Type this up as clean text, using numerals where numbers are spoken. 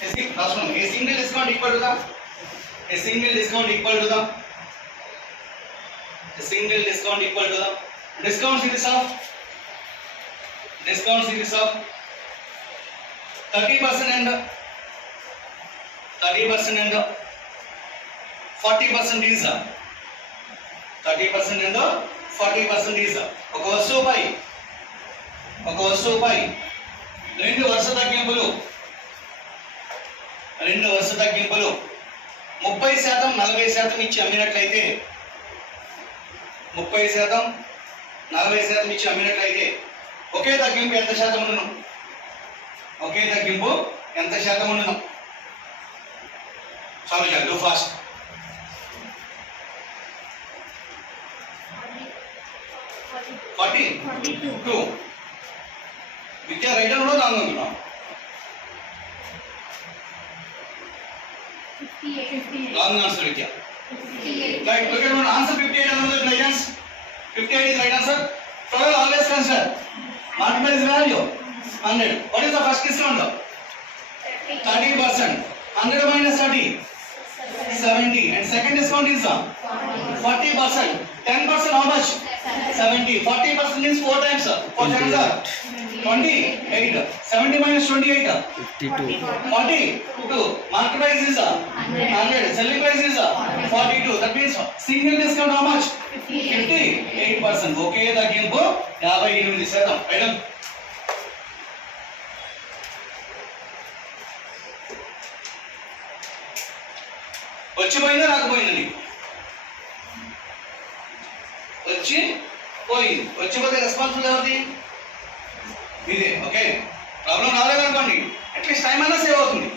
Last one. A single discount equal to the. A single discount equal to the. A single discount equal to the. Discount series of. Discount series of 30% and 30% and 40% is 30% and 40% is ఒక వస్తువుపై రెండు వరుస తగ్గింపులు 30% 40% ఇచ్చి అమ్మినట్లయితే 30% 40% ఇచ్చి అమ్మినట్లయితే ఒకే తగ్గింపు ఎంత శాతం ఉండును? ఒకే తగ్గింపు ఎంత శాతం ఉండును? Sorry do fast. 42. విద్యా రైట్ అనుకో రాంగ్ అనుకున్నా? 58. రాంగ్ ఆన్సర్ విద్యా. Right, look at one answer 58 another right answer. 58 is right answer. Total always consider. Multiply this value 100. What is the first discount? 30%. 100 minus 30 70. And second discount is 40%. 10% how much? 70. 40% means 4 times. 4 times 28. 70 minus 28 52. 42. Market price is 100. Selling price is 42. That means single discount how much? 58%. Okay, తగ్గింపు 58%. Right? వచ్చిపోయిందా రాకపోయిందా నీకు? వచ్చిపోతే రెస్పాన్సిబుల్ ఎవరిది? ఇదే. Okay, problem రాలేదనుకోండి at least time అయినా సేవ్ అవుతుంది.